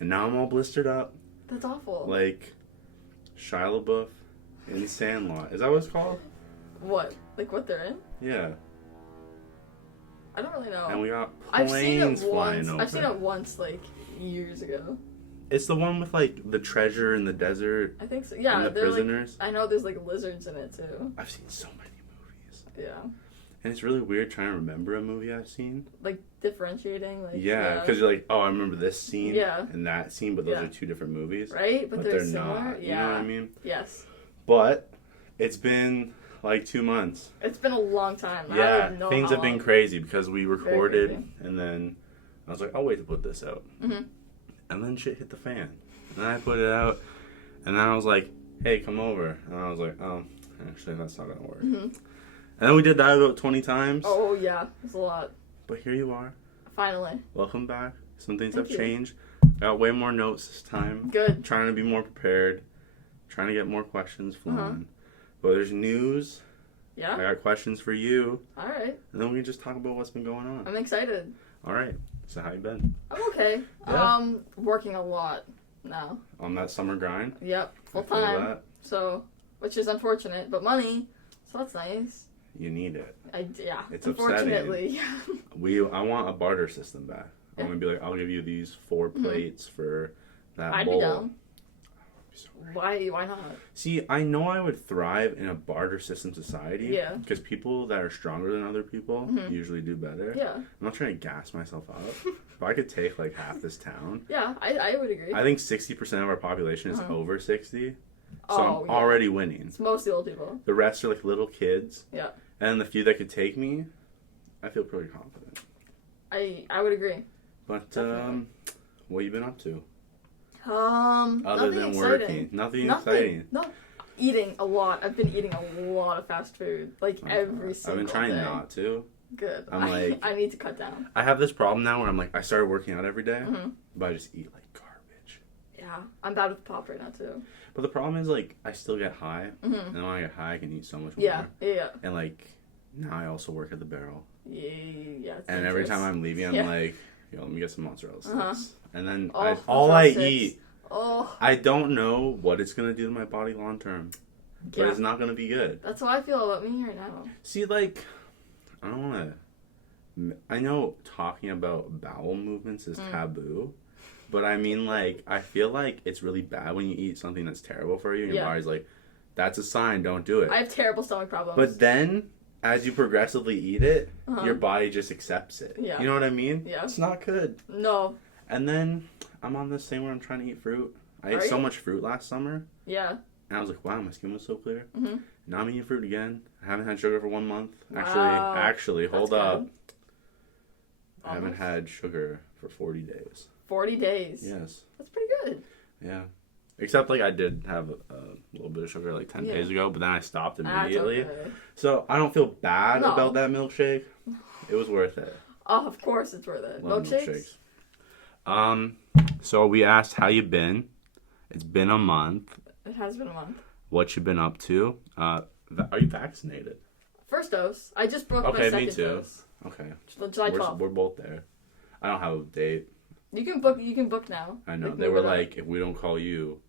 And now I'm all blistered up. That's awful. Like Shia LaBeouf in Sandlot. Is that what it's called? What? Like what they're in? Yeah. I don't really know. And we got I've seen planes it flying once. over. I've seen it once, like, years ago. It's the one with, like, the treasure in the desert. I think so. Yeah, and the prisoners. Like, I know there's, like, lizards in it, too. I've seen so many movies. Yeah. And it's really weird trying to remember a movie I've seen. Like, differentiating, like... Yeah, because you're like, oh, I remember this scene and that scene, but those Yeah. are two different movies. Right? But they're similar? not. Yeah. You know what I mean? Yes. But it's been, like, 2 months. It's been a long time. Yeah, I don't know things how have been long. crazy because we recorded, crazy. and then I was like, I'll wait to put this out. Mm-hmm. And then shit hit the fan. And then I put it out, and then I was like, hey, come over. And I was like, oh, actually, that's not going to work. Mm-hmm. And then we did that about 20 times. Oh, yeah. It's a lot. But here you are. Finally. Welcome back. Some things Thank have you. changed. Got way more notes this time. Good. Trying to be more prepared. Trying to get more questions flowing. Uh-huh. But there's news. Yeah? I got questions for you. All right. And then we can just talk about what's been going on. I'm excited. All right. So how you been? I'm okay. Yeah. Working a lot now. On that summer grind? Yep. Full I feel time. that. So, which is unfortunate, but money. So that's nice. You need it. Yeah. It's unfortunately. I want a barter system back. I'm going to be like, I'll give you these 4 plates for that I'd bowl. be down. So Why not? See, I know I would thrive in a barter system society. Yeah. Because people that are stronger than other people usually do better. Yeah. I'm not trying to gas myself up. But I could take like half this town. Yeah, I would agree. I think 60% of our population is over 60. So Oh, I'm already winning. It's mostly old people. The rest are like little kids. Yeah. And the few that could take me, I feel pretty confident. I would agree. But Definitely. what you been up to? Other Other than working. Nothing exciting. No. Eating a lot. I've been eating a lot of fast food. Like every single I've been trying day. not to. Good. I'm like... I need to cut down. I have this problem now where I'm like, I started working out every day, but I just eat like garbage. Yeah. I'm bad with pop right now too. But the problem is like, I still get high. And when I get high, I can eat so much more. Yeah. And like, now I also work at the Barrel. Yeah. It's And every dangerous. time I'm leaving, I'm like, yo, let me get some mozzarella sticks. And then all mozzarella I sticks. eat, I don't know what it's going to do to my body long term. But it's not going to be good. That's how I feel about me right now. See, like, I don't want to... I know talking about bowel movements is taboo. But I mean, like, I feel like it's really bad when you eat something that's terrible for you. And your body's like, that's a sign, don't do it. I have terrible stomach problems. But then, as you progressively eat it, your body just accepts it. Yeah. You know what I mean? Yeah. It's not good. No. And then, I'm on this thing where I'm trying to eat fruit. I ate so much fruit last summer. Yeah. And I was like, wow, my skin was so clear. Mm-hmm. Now I'm eating fruit again. I haven't had sugar for 1 month. Wow. Actually, hold up. Good. I haven't had sugar for 40 days. 40 days. Yes. That's pretty good. Yeah. Except, like, I did have a little bit of sugar, like, 10 days ago, but then I stopped immediately. That's okay. So, I don't feel bad about that milkshake. It was worth it. Oh, of course it's worth it. Love Milkshakes? So, we asked how you been. It's been a month. It has been a month. What you been up to. Are you vaccinated? First dose. I just broke my Okay, second me too. dose. Okay. July 12th. We're both there. I don't have a date. You can book now. I know. Like, They were move it up. like, if we don't call you,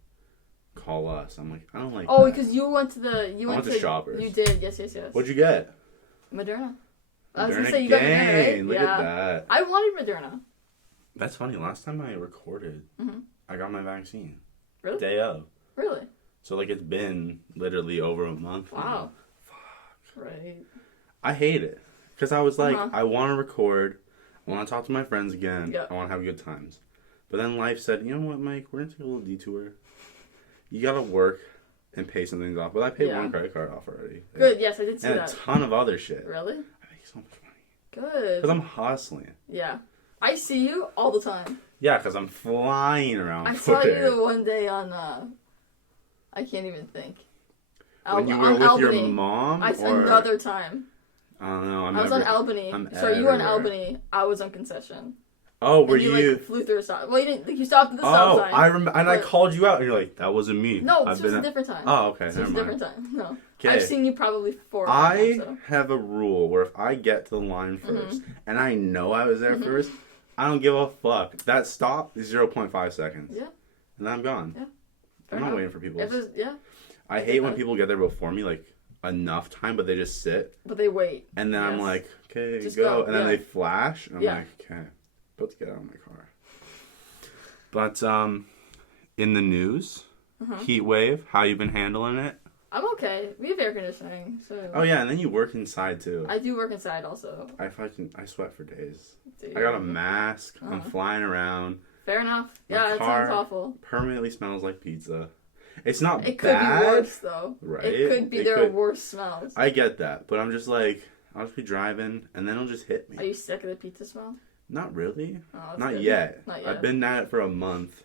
call us. I'm like, I don't like Oh, that. because you went to the... I went to Shoppers. You did, yes. What'd you get? Moderna. I was Moderna going to say, you got Moderna, right? Look at that. I wanted Moderna. That's funny. Last time I recorded, I got my vaccine. Really? Day of. Really? So, like, it's been literally over a month now. Wow. Fuck. Right. I hate it. Because I was like, I want to record. I want to talk to my friends again. Yep. I want to have good times. But then life said, you know what, Mike? We're going to take a little detour. You got to work and pay some things off. But I paid one credit card off already. Good. Yes, I did see and that. a ton of other shit. Really? I make so much money. Good. Because I'm hustling. Yeah. I see you all the time. Yeah, because I'm flying around I saw Twitter. you one day on, I can't even think. When you were with Albany. your mom? Another time. I don't know. I was on Albany. Sorry, you were on Albany. I was on Concession. Oh, were and you? Like, flew through a stop. Well, you didn't. You stopped at the stop sign. Oh, I remember. And I called you out, and you're like, "That wasn't me." No, this was a different time. Oh, okay. This was a different time. No. Okay. I've seen you probably 4 I times, so. have a rule where if I get to the line first, and I know I was there first, I don't give a fuck. That stop is 0.5 seconds. Yeah. And then I'm gone. Yeah. I'm not waiting for people. Yeah. I hate when people get there before me, like, enough time, but they just sit. But they wait. And then I'm like, okay, just go. go. And then they flash. And I'm Yeah. like, okay, about to get out of my car. But in the news, heat wave, how you been handling it? I'm okay. We have air conditioning, so. Oh yeah, and then you work inside too. I do work inside also. I sweat for days. Dude. I got a mask. I'm flying around. Fair enough. My Yeah, that car sounds awful. Permanently smells like pizza. It's not It could bad, be worse though. right? It could be. There are worse smells. I get that, but I'm just like, I'll just be driving, and then it'll just hit me. Are you sick of the pizza smell? Not really. Oh, Not good. yet. Not yet. I've been at it for a month.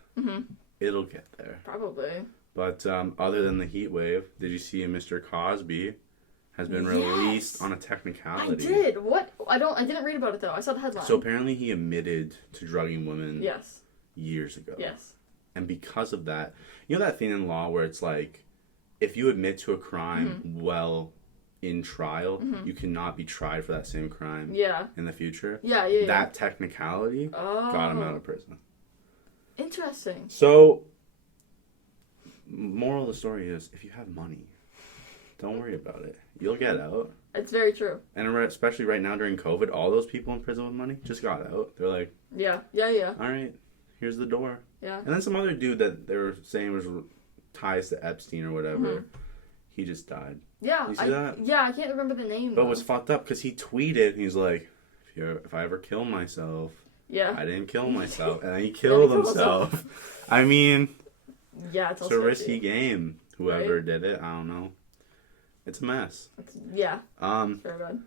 It'll get there. Probably. But other than the heat wave, did you see Mr. Cosby has been released on a technicality? I did. What? I didn't read about it though. I saw the headline. So apparently he admitted to drugging women. Yes. Years ago. Yes. And because of that, you know that thing in law where it's like, if you admit to a crime while in trial, you cannot be tried for that same crime. Yeah. In the future. Yeah. That technicality got him out of prison. Interesting. So, moral of the story is, if you have money, don't worry about it. You'll get out. It's very true. And especially right now during COVID, all those people in prison with money just got out. They're like, Yeah. all right, here's the door. Yeah. And then some other dude that they were saying was ties to Epstein or whatever, he just died. Yeah. You see that? Yeah, I can't remember the name. But it was fucked up because he tweeted, he's like, if I ever kill myself, I didn't kill myself. And then he killed himself. I mean, it's a risky game. Whoever did it, I don't know. It's a mess. Very bad.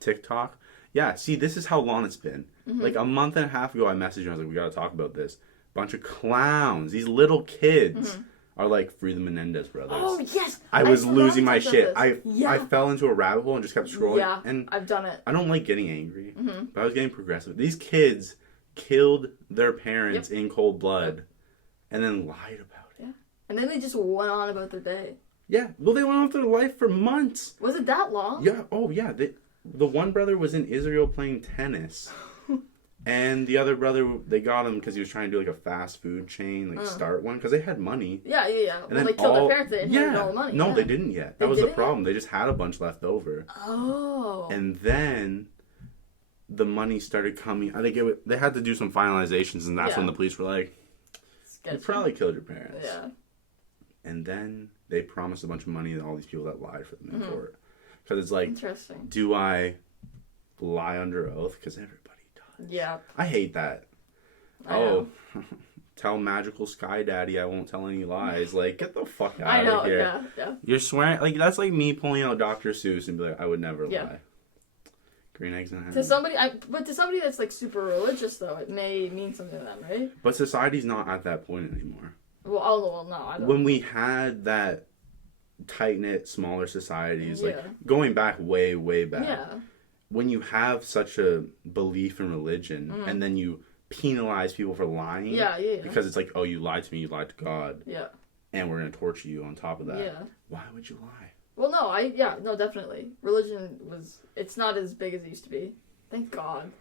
TikTok. Yeah, see, this is how long it's been. Like a month and a half ago, I messaged you. I was like, we got to talk about this. Bunch of clowns. These little kids are like, free the Menendez brothers. Oh, yes. I was losing my shit. I Yeah. fell into a rabbit hole and just kept scrolling. Yeah, and I've done it. I don't like getting angry, but I was getting progressive. These kids killed their parents in cold blood and then lied about it. Yeah. And then they just went on about their day. Yeah. Well, they went on with their life for months. Was it that long? Yeah. Oh, yeah. The one brother was in Israel playing tennis. And the other brother, they got him because he was trying to do like a fast food chain, like start one, because they had money. Yeah. And then they killed their parents, they inherited all the money. No, they didn't yet. That was the problem. They just had a bunch left over. Oh. And then the money started coming. I think they had to do some finalizations, and that's when the police were like, you probably killed your parents. Yeah. And then they promised a bunch of money to all these people that lied for them in court. Because it's like, interesting. Do I lie under oath? Because everybody does. Yeah. I hate that. I know. Tell Magical Sky Daddy I won't tell any lies. Like, get the fuck out I know, of here. Yeah. You're swearing. Like, that's like me pulling out Dr. Seuss and be like, I would never Yeah. lie. Green eggs and ham. To somebody that's like super religious though, it may mean something to them, right? But society's not at that point anymore. Well, no, I don't. When we had that tight-knit, smaller societies, like going back way, way back. Yeah. When you have such a belief in religion and then you penalize people for lying. Yeah. Because it's like, oh, you lied to me, you lied to God. Yeah. And we're going to torture you on top of that. Yeah. Why would you lie? Well, no, definitely. Religion it's not as big as it used to be. Thank God.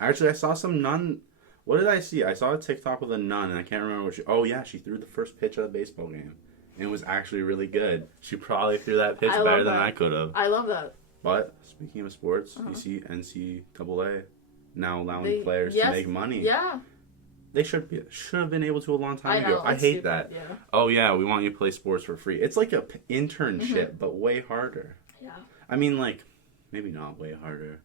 Actually, I saw some nun. What did I see? I saw a TikTok with a nun, and I can't remember what she threw the first pitch of the baseball game. And it was actually really good. She probably threw that pitch better than I could have. I love that. But, speaking of sports, you see NCAA now allowing players to make money. Yeah. They should have been able to a long time ago. I hate stupid. that. Yeah. Oh yeah, we want you to play sports for free. It's like a internship, but way harder. Yeah. I mean, like, maybe not way harder.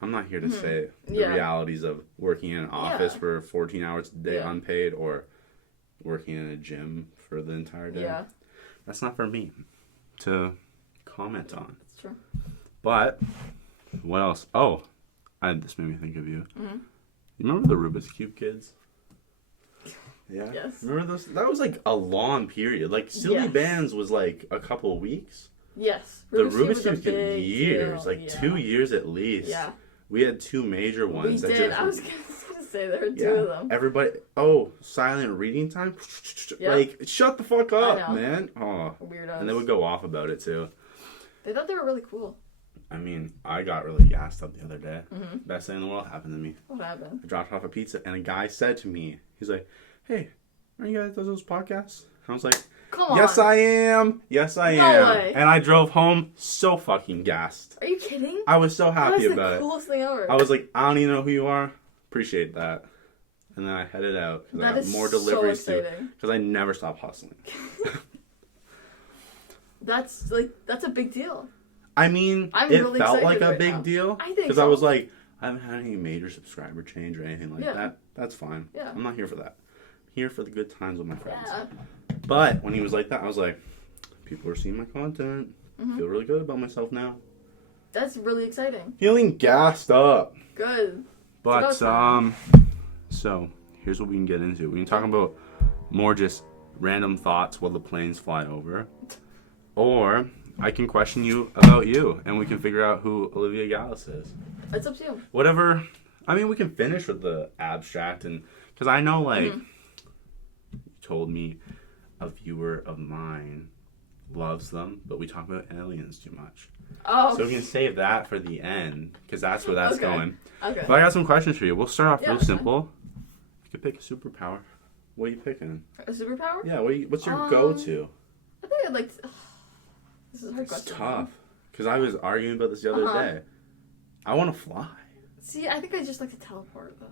I'm not here to say the realities of working in an office for 14 hours a day unpaid or working in a gym for the entire day. Yeah. That's not for me to comment on. That's true. But what else? Oh, this made me think of you. You remember the Rubiks Cube kids? Yeah. Yes. Remember those? That was like a long period. Like Silly Bands was like a couple of weeks. Yes. The Rubiks Cube took years, like 2 years at least. Yeah. We had two major ones. We did. I was gonna say there were two of them. Everybody. Oh, silent reading time. Like, shut the fuck up, man. Oh. Weirdos. And they would go off about it too. They thought they were really cool. I mean, I got really gassed up the other day. Mm-hmm. Best thing in the world happened to me. What happened? I dropped off a pizza, and a guy said to me, he's like, "Hey, are you guys those podcasts?" And I was like, Come on. "Yes, I am. Yes, I No am." way. And I drove home so fucking gassed. Are you kidding? I was so happy about That's it. the coolest thing ever. I was like, "I don't even know who you are. Appreciate that." And then I headed out because I got more deliveries so to because I never stop hustling. That's a big deal. I mean, I'm it really felt excited like a right big now. deal. I think Because so. I was like, I haven't had any major subscriber change or anything like Yeah. that. That's fine. Yeah. I'm not here for that. I'm here for the good times with my friends. Yeah. But when he was like that, I was like, people are seeing my content. Mm-hmm. I feel really good about myself now. That's really exciting. Feeling gassed up. Good. But, so, here's what we can get into. We can talk about more just random thoughts while the planes fly over. Or I can question you about you, and we can figure out who Olivia Galas is. It's up to you. Whatever. I mean, we can finish with the abstract, and because I know, like, you told me a viewer of mine loves them, but we talk about aliens too much. Oh. So we can save that for the end, because that's where that's going. Okay. But I got some questions for you. We'll start off real okay. simple. You could pick a superpower. What are you picking? A superpower? Yeah. What's your go-to? I think I'd like to... This is a hard It's question. tough. Because I was arguing about this the other day. I want to fly. See, I think I just like to teleport, though.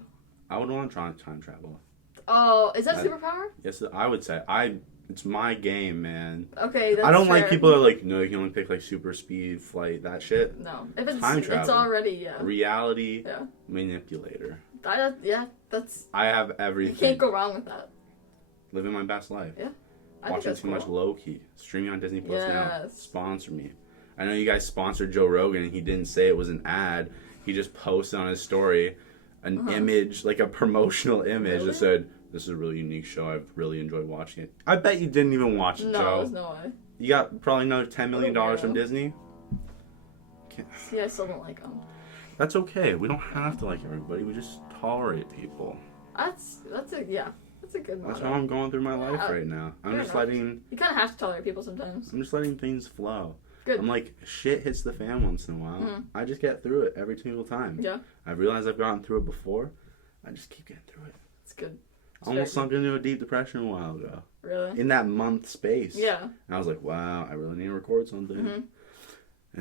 I would want to try time travel. Oh, is that a superpower? Yes, I would say. It's my game, man. Okay, that's I don't fair. like people that are like, no, you can only pick like super speed, flight, that shit. No. If it's Time travel. It's already, Reality Yeah. manipulator. That's... I have everything. You can't go wrong with that. Living my best life. Yeah. I Watching think that's too much cool. Low-key. Streaming on Disney Plus now. Yes. Sponsor me. I know you guys sponsored Joe Rogan and he didn't say it was an ad. He just posted on his story an image, like a promotional image Really? that said, "This is a really unique show. I've really enjoyed watching it." I bet you didn't even watch it, No, Joe. there's no way. You got probably another $10 million from Disney. See, I still don't like them. That's okay. We don't have to like everybody. We just tolerate people. That's a good one. That's how I'm going through my life right now. I'm fair just enough. letting You kind of have to tolerate people sometimes. things flow. Good. I'm like, shit hits the fan once in a while. I just get through it every single time. Yeah. I've realized I've gotten through it before. I just keep getting through it. It's good. It's Almost very sunk into a deep depression a while ago. Really? In that month space. Yeah. And I was like, wow, I really need to record something. Mm-hmm.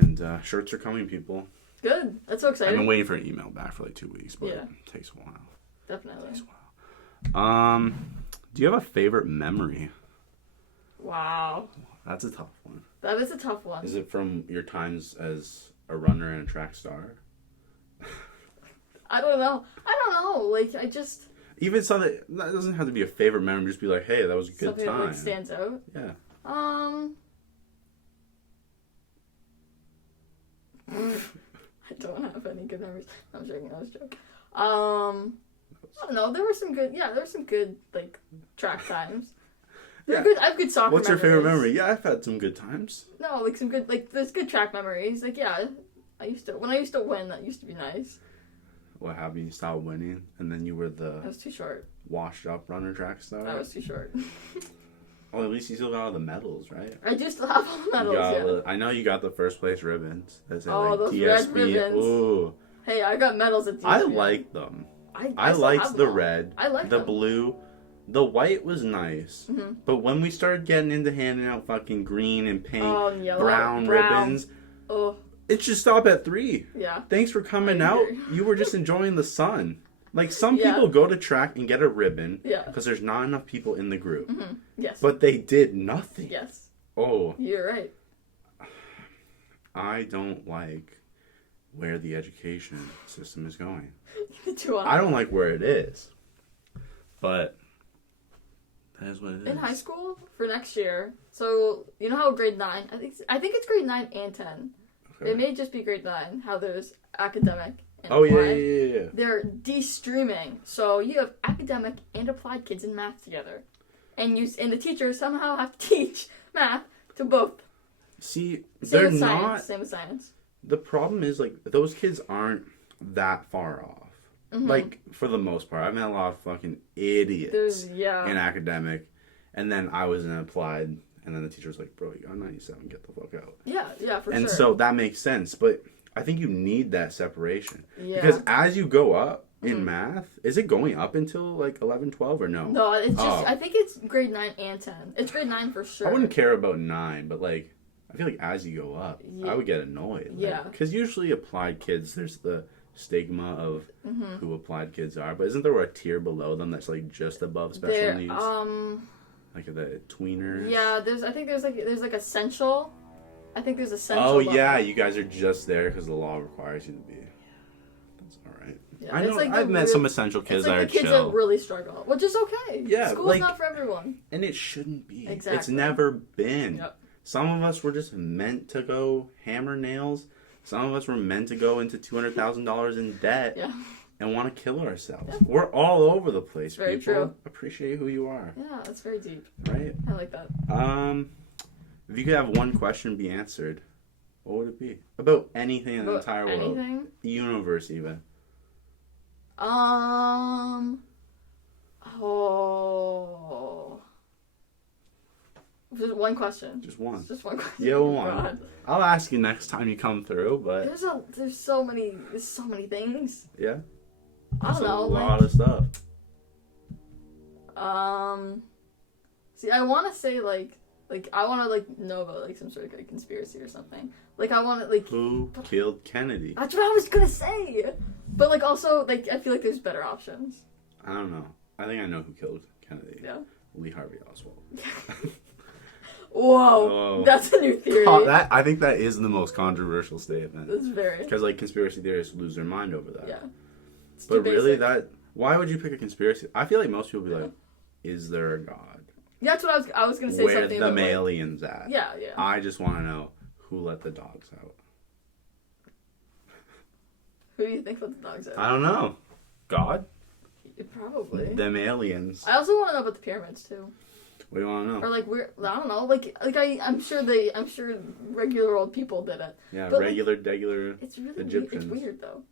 And shirts are coming, people. Good. That's so I've exciting. been waiting for an email back for like 2 weeks, but Yeah. it takes a while. Definitely. Takes a while. Do you have a favorite memory? Wow. That's a tough one. That is a tough one. Is it from your times as a runner and a track star? I don't know. Like, I just... Even something that doesn't have to be a favorite memory. Just be like, hey, that was a good something time. that like, stands out. Yeah. I don't have any good memories. I'm joking. I was joking. I don't know. There were some good like track times. Yeah. Good. I have good soccer. What's your favorite memories. memory? Yeah, I've had some good times. No, like some good there's good track memories. Like yeah, when I used to win, that used to be nice. What happened? You stopped winning, and then you were the I was too short. washed up runner track star. I was too short. Oh, at least you still got all the medals, right? I do still have all the medals. Yeah. I know you got the first place ribbons. That say, Oh, those red ribbons. Ooh. Hey, I got medals at DSB. I like them. I still liked have the them. red. I like the them. blue. The white was nice. Mm-hmm. But when we started getting into handing out fucking green and pink, and yellow, brown ribbons, oh, it should stop at 3. yeah. Thanks for coming out. You were just enjoying the sun. Like, some Yeah. people go to track and get a ribbon Yeah. because there's not enough people in the group. Mm-hmm. Yes. But they did nothing. Yes. Oh. You're right. I don't like where the education system is going. Too I don't like where it is. But that is what it is. in high school for next year. So you know how grade 9? I think it's grade 9 and 10. Okay. It may just be grade 9. How there's academic and Oh, applied. yeah. They're de-streaming, so you have academic and applied kids in math together, and the teachers somehow have to teach math to both. See, Same they're with not. science. Same with science. The problem is, like, those kids aren't that far off. Mm-hmm. Like, for the most part. I've met a lot of fucking idiots in academic, and then I was in applied, and then the teacher was like, bro, you got 97, get the fuck out. Yeah, for sure. And so that makes sense, but I think you need that separation. Yeah. Because as you go up in math, is it going up until like 11, 12 or no? No, it's just, I think it's grade 9 and 10. It's grade 9 for sure. I wouldn't care about 9, but like, I feel like as you go up, I would get annoyed. Yeah. Because usually applied kids, there's the stigma of who applied kids are, but isn't there a tier below them that's like just above special needs? Like the tweeners? Yeah, I think there's like essential. I think there's essential. Oh yeah, you guys are just there because the law requires you to be. That's alright. Yeah, I know, like I've met some essential kids that are chill. Kids that really struggle, which is okay. Yeah, school's like, not for everyone. And it shouldn't be. Exactly. It's never been. Yep. Some of us were just meant to go hammer nails. Some of us were meant to go into $200,000 in debt and want to kill ourselves. Yeah. We're all over the place, very people. True. Appreciate who you are. Yeah, that's very deep. Right? I like that. If you could have one question be answered, what would it be? About anything in the entire world. Anything? The universe, even. Just one question. Just one. Just one question. Yeah, one. God. I'll ask you next time you come through, but there's so many things. Yeah. I don't know. A lot of stuff. See, I want to say like I want to like know about like some sort of like conspiracy or something. Like I want to like who killed Kennedy. That's what I was gonna say. But like also like I feel like there's better options. I don't know. I think I know who killed Kennedy. Yeah. Lee Harvey Oswald. Whoa, that's a new theory. I think that is the most controversial statement. That's very. Because like conspiracy theorists lose their mind over that. Yeah. But really, why would you pick a conspiracy? I feel like most people would be like, "Is there a God?" Yeah, that's what I was gonna say. Where the aliens at? Yeah, yeah. I just want to know who let the dogs out. Who do you think let the dogs out? I don't know. God? Probably. Them aliens. I also want to know about the pyramids too. What do you want to know? Or like I don't know, I'm sure regular old people did it. Yeah, but regular it's really Egyptians. It's weird though.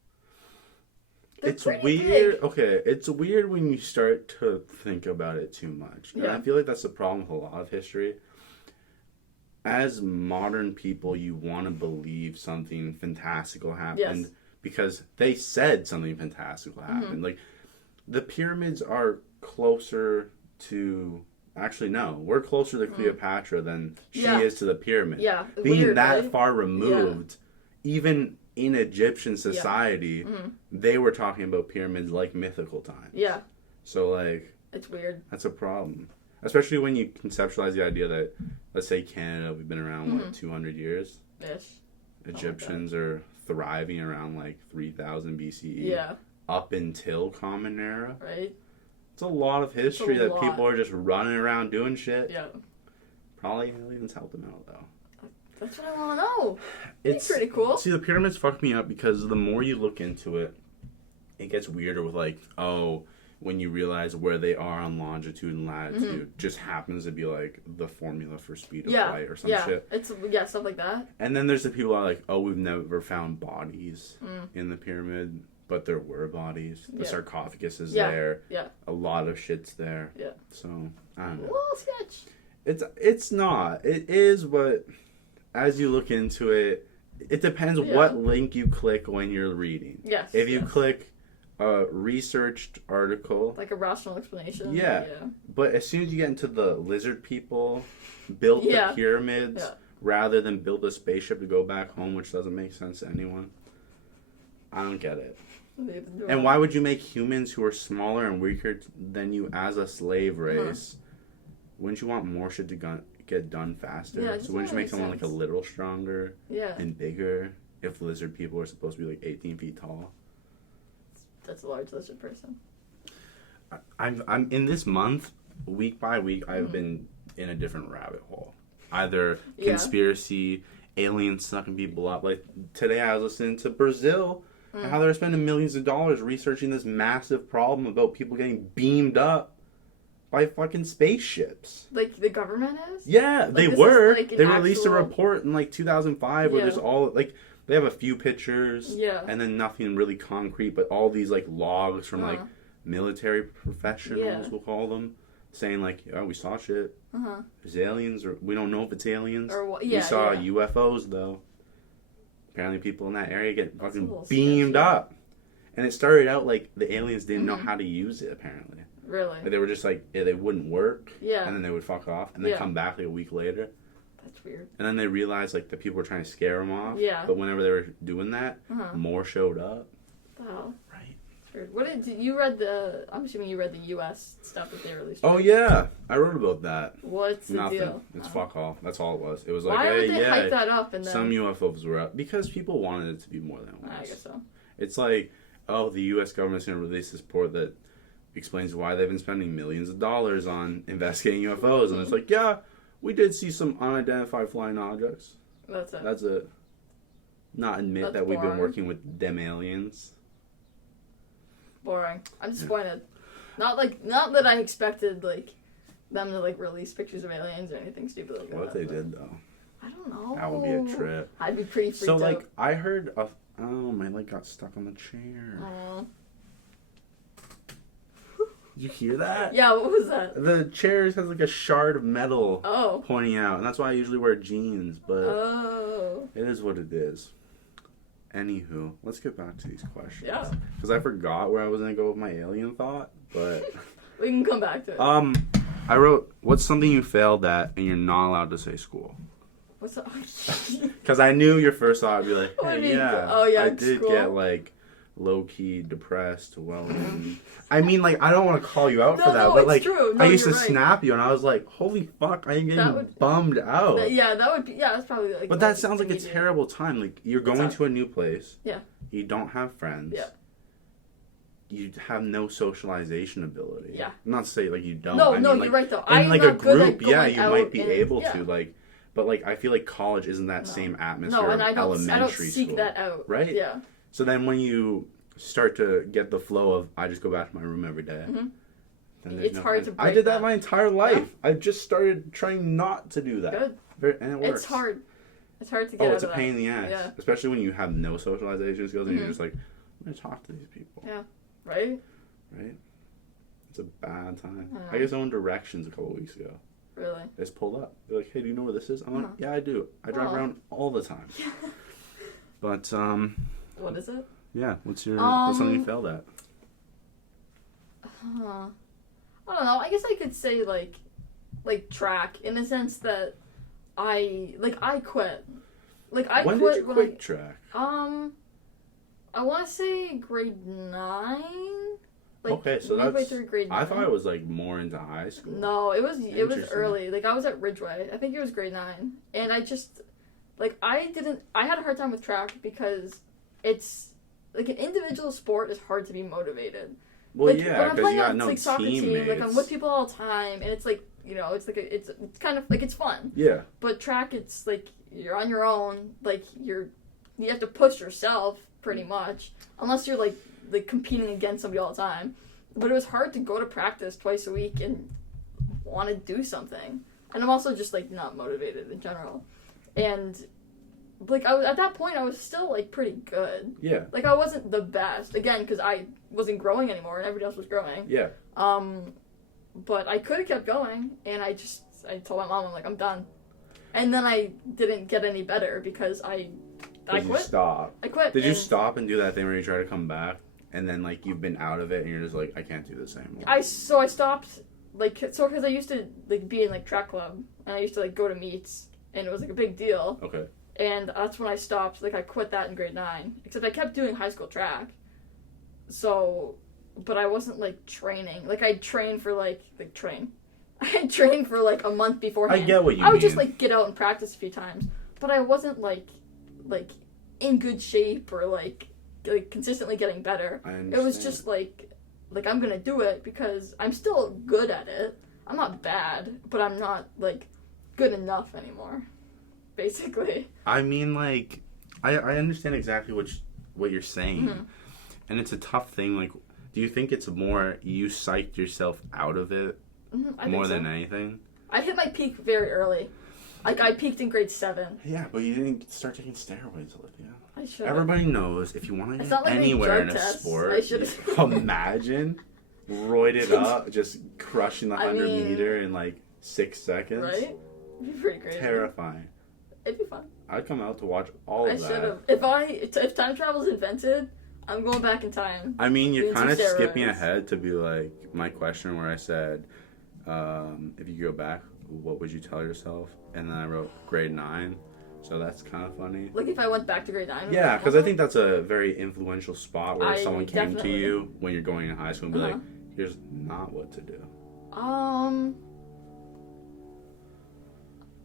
It's weird. Big. Okay, it's weird when you start to think about it too much. And I feel like that's the problem with a lot of history. As modern people, you want to believe something fantastical happened because they said something fantastical happened. Like, the pyramids are closer to... Actually, no. We're closer to Cleopatra than she is to the pyramid. Yeah. Being weird, that right? far removed, even in Egyptian society, they were talking about pyramids like mythical times. Yeah. So, like... It's weird. That's a problem. Especially when you conceptualize the idea that, let's say Canada, we've been around, 200 years? Ish. Egyptians are thriving around, like, 3000 BCE. Yeah. Up until Common Era. Right. It's a lot of history that people are just running around doing shit. Yeah. Probably aliens help them out, though. That's what I want to know. It's pretty cool. See, the pyramids fuck me up because the more you look into it, it gets weirder with, like, when you realize where they are on longitude and latitude, just happens to be, like, the formula for speed of light or some shit. It's stuff like that. And then there's the people that are like, we've never found bodies in the pyramid, but there were bodies. The sarcophagus is there. Yeah. A lot of shit's there. Yeah. So, I don't know. A little sketch. It's not. It is, but as you look into it, it depends what link you click when you're reading. Yes. If you click a researched article, like a rational explanation. Yeah. But as soon as you get into the lizard people built the pyramids rather than build a spaceship to go back home, which doesn't make sense to anyone, I don't get it. And why would you make humans who are smaller and weaker than you as a slave race? Wouldn't you want more shit to get done faster? Yeah, so wouldn't you make someone like a little stronger and bigger if lizard people are supposed to be like 18 feet tall? That's a large lizard person. I'm in this month, week by week, I've been in a different rabbit hole. Either conspiracy, aliens sucking people up. Like today I was listening to Brazil and how they're spending millions of dollars researching this massive problem about people getting beamed up by fucking spaceships. Like the government is? Yeah, like, they were. They released a report in like 2005 where there's all like they have a few pictures and then nothing really concrete, but all these like logs from like military professionals, we'll call them, saying like, we saw shit. There's aliens, or we don't know if it's aliens. Or we saw UFOs though. apparently people in that area get That's a fucking little beamed sketchy. up. And it started out like the aliens didn't know how to use it, apparently. Really? Like, they were just like, they wouldn't work. Yeah. And then they would fuck off and then come back like a week later. That's weird. And then they realized like the people were trying to scare them off. Yeah. But whenever they were doing that, more showed up. Wow. Right. Weird. What did you read the? I'm assuming you read the U.S. stuff that they released. Oh yeah, I wrote about that. What's the Nothing. deal? It's fuck all. That's all it was. It was like, why hey, would they hype that up and then some UFOs were up because people wanted it to be more than it was. I guess so. It's like, oh, the U.S. government's gonna release this report that explains why they've been spending millions of dollars on investigating UFOs, and it's like, yeah, we did see some unidentified flying objects. That's it. That's it. Not admit That's that we've been boring. working with them aliens. Boring. I'm disappointed. Not that I expected like them to like release pictures of aliens or anything stupid like that. What if they did though? I don't know. That would be a trip. I'd be pretty freaked So out. like I heard of my leg got stuck on the chair. Did you hear that? Yeah, what was that? The chair has like a shard of metal Oh. pointing out, and that's why I usually wear jeans, but Oh. it is what it is. Anywho, let's get back to these questions. Yeah. Because I forgot where I was going to go with my alien thought, but... We can come back to it. I wrote, what's something you failed at and you're not allowed to say school? What's up? Because I knew your first thought would be like, What do hey, you mean? yeah, Oh, yeah, I did school. get, like, low-key depressed. Well, I mean, like, I don't want to call you out for that, no, but, it's like, true. No, I used to you're right. snap you, and I was like, holy fuck, I am getting would- bummed out. That would be. Yeah, that's probably like. But that sounds like a terrible time. Like, you're going to a new place. Yeah. You don't have friends. Yeah. You have no socialization ability. Yeah. Not to say, like, you don't. No, I mean, no, like, you're right, though. in, I'm like, not a good at group, yeah, going you out might be and- able yeah. to, like... But, like, I feel like college isn't that same atmosphere No, and I of don't elementary seek school. that out. Right? Yeah. So then when you start to get the flow of, I just go back to my room every day. Mhm. Then there's It's no hard friends. to I break did that that. my entire life. I just started trying not to do that. Good. And it works. It's hard. It's hard to get out It's a of pain that. in the ass. Yeah. Especially when you have no socialization skills and you're just like, I'm going to talk to these people. Yeah. Right? Right? It's a bad time. Yeah. I guess I went directions a couple weeks ago. Really? They just pulled up. They're like, hey, do you know where this is? I'm like, yeah, I do. I drive Oh. around all the time. But, What is it? yeah, what's something you failed at? I don't know. I guess I could say like track in the sense that I quit. Like I When quit did you when quit track? I want to say grade 9. Like, Okay, so midway that's... through grade 9. I thought it was, like, more into high school. No, it was Interesting. early. Like I was at Ridgeway. I think it was grade 9, and I just like I had a hard time with track because it's like an individual sport is hard to be motivated. Well, like, yeah, when I'm because playing you got on no like soccer team, teammates. like I'm with people all the time, and it's like it's like it's kind of like it's fun. Yeah. But track, it's like you're on your own. Like you have to push yourself pretty much, unless you're like competing against somebody all the time. But it was hard to go to practice twice a week and want to do something. And I'm also just like not motivated in general. And like at that point I was still like pretty good. Yeah. Like I wasn't the best again because I wasn't growing anymore and everybody else was growing. Yeah. But I could have kept going, and I told my mom, I'm like, I'm done. And then I didn't get any better because I Did quit. you stop? I quit. Did you stop and do that thing where you try to come back, and then, like, you've been out of it, and you're just like, I can't do this anymore? I stopped, because I used to, like, be in, like, track club, and I used to, like, go to meets, and it was, like, a big deal. Okay. And that's when I stopped. Like, I quit that in grade 9. Except I kept doing high school track. So, but I wasn't, like, training. Like, I'd train for, train. I'd train for, like, a month beforehand. I get what you mean. I would just, like, get out and practice a few times. But I wasn't, like in good shape or, like consistently getting better. I understand. It was just, like I'm gonna do it because I'm still good at it. I'm not bad, but I'm not, like, good enough anymore. Basically. I mean, like, I understand exactly what you're saying. Mm-hmm. And it's a tough thing. Like, do you think it's more you psyched yourself out of it more than anything? I hit my peak very early. Like, I peaked in grade 7. Yeah, but you didn't start taking steroids, Olivia. I should. Everybody knows if you want to It's get not like anywhere any in drug a tests. sport, I should. imagine roided up, just crushing the 100 meter in like 6 seconds. Right? It'd be pretty crazy. Terrifying. It'd be fun. I'd come out to watch all of I that. should have. If time travel's invented, I'm going back in time. I mean, you're Doing some kind of skipping steroids. ahead to be like my question where I said, if you go back, what would you tell yourself? And then I wrote grade 9. So that's kind of funny. Like if I went back to grade 9. Yeah, because I think that's a very influential spot where someone came to definitely. you when you're going in high school and be like, here's not what to do.